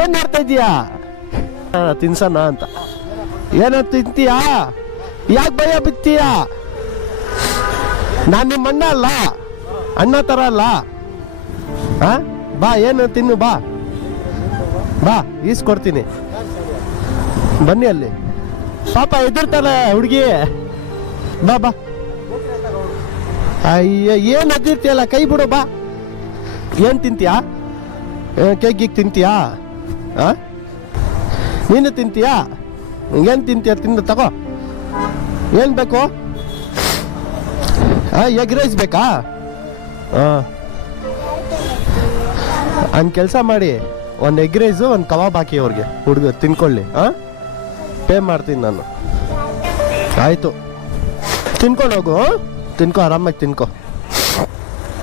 ಏನ್ ಮಾಡ್ತಾ ಇದೀಯಾ? ತಿನ್ಸಣ ಅಂತ. ಏನೋ ತಿಂತೀಯಾ? ಯಾಕೆ ಭಯ ಬಿತ್ತೀಯಾ? ನಾನು ನಿಮ್ಮ ಅಣ್ಣ ಅಲ್ಲ, ಅಣ್ಣ ತರ ಅಲ್ಲ. ಬಾ, ಏನು ತಿನ್ನು, ಬಾ ಬಾ, ಈಸ್ಕೊಡ್ತೀನಿ. ಬನ್ನಿ ಅಲ್ಲಿ. ಪಾಪ ಎದುರ್ತಾಳೆ ಹುಡುಗಿ. ಬಾ ಬಾ. ಅಯ್ಯ, ಏನು ಅದಿರ್ತೀಯಲ್ಲ, ಕೈ ಬಿಡು, ಬಾ. ಏನು ತಿಂತೀಯಾ? ಕೇಕ್ ತಿಂತೀಯಾ? ನೀನು ತಿಂತೀಯಾ? ಏನು ತಿಂತೀಯ? ತಿಂದು ತಗೋ. ಏನು ಬೇಕು? ಎಗ್ ರೈಸ್ ಬೇಕಾ? ಒಂದು ಕೆಲಸ ಮಾಡಿ, ಒಂದು ಎಗ್ ರೈಸು, ಒಂದು ಕಬಾಬ್ ಹಾಕಿ ಅವ್ರಿಗೆ, ಹುಡುಗ ತಿನ್ಕೊಳ್ಳಿ. ಪೇ ಮಾಡ್ತೀನಿ ನಾನು. ಆಯಿತು, ತಿನ್ಕೊಂಡು ಹೋಗು. ತಿನ್ಕೋ, ಆರಾಮಾಗಿ ತಿನ್ಕೋ.